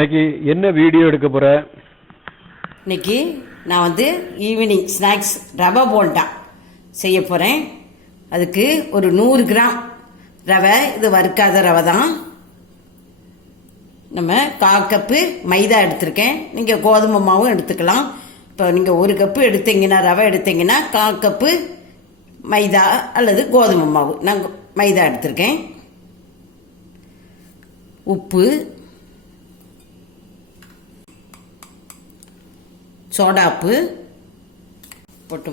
இன்னைக்கு என்ன வீடியோ எடுக்க போற? இன்னைக்கு நான் வந்து ஈவினிங் ஸ்நாக்ஸ் ரவை போண்டா செய்ய போகிறேன். அதுக்கு ஒரு 100 கிராம் ரவை, இது வறுக்காத ரவை தான். நம்ம 1/4 கப்பு மைதா எடுத்திருக்கேன். நீங்கள் கோதுமை மாவும் எடுத்துக்கலாம். இப்போ நீங்கள் 1 கப்பு எடுத்தீங்கன்னா, ரவை எடுத்தீங்கன்னா 1/4 கப்பு மைதா அல்லது கோதுமை மாவு. நான் மைதா எடுத்திருக்கேன். உப்பு, சோடாப்பு போட்டு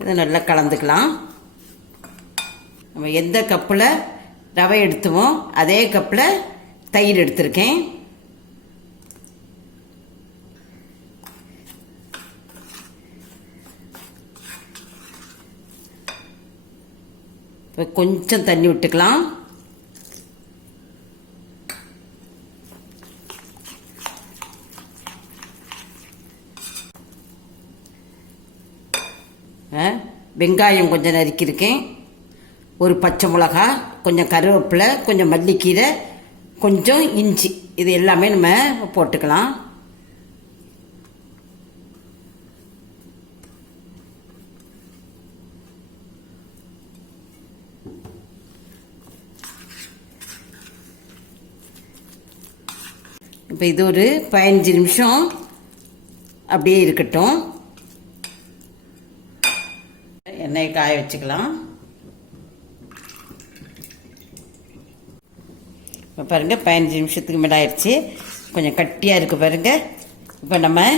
இதை நல்லா கலந்துக்கலாம். நம்ம எந்த கப்பில் ரவை எடுத்துமோ அதே கப்பில் தயிர் எடுத்திருக்கேன். இப்போ கொஞ்சம் தண்ணி விட்டுக்கலாம். வெங்காயம் கொஞ்சம் நறுக்கியிருக்கேன், ஒரு பச்சை மிளகா, கொஞ்சம் கருவேப்பிலை, கொஞ்சம் மல்லிக்கீரை, கொஞ்சம் இஞ்சி, இது எல்லாமே நம்ம போட்டுக்கலாம். இப்போ இது ஒரு 15 நிமிஷம் அப்படியே இருக்கட்டும். எண்ணெயை காய வச்சுக்கலாம். இப்போ பாருங்கள், 15 நிமிஷத்துக்கு மேலே ஆயிடுச்சு. கொஞ்சம் கட்டியாக இருக்குது பாருங்கள். இப்போ நம்ம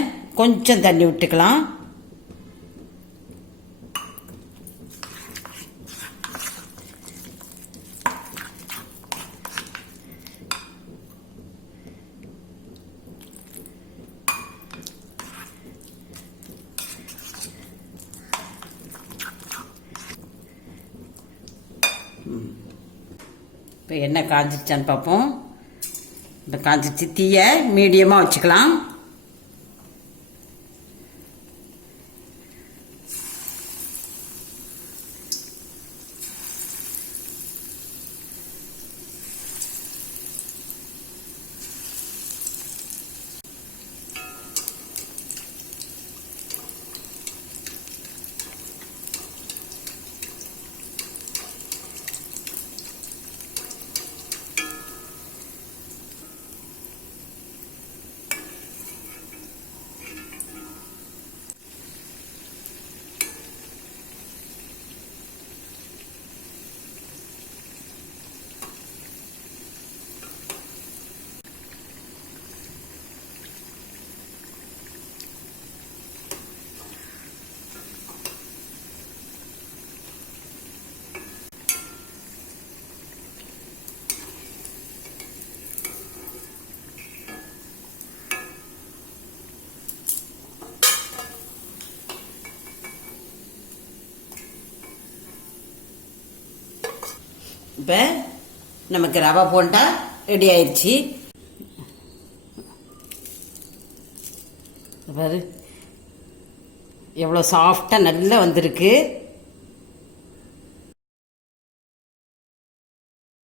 கொஞ்சம் தண்ணி விட்டுக்கலாம். இப்போ எண்ணெய் காஞ்சிடுச்சான்னு பார்ப்போம். இந்த காஞ்சிச்சு, தீயை மீடியமாக வச்சுக்கலாம். இப்போ நமக்கு ரவை போண்டா ரெடி ஆயிடுச்சு. பாரு எவ்வளோ சாஃப்டாக நல்லா வந்திருக்கு.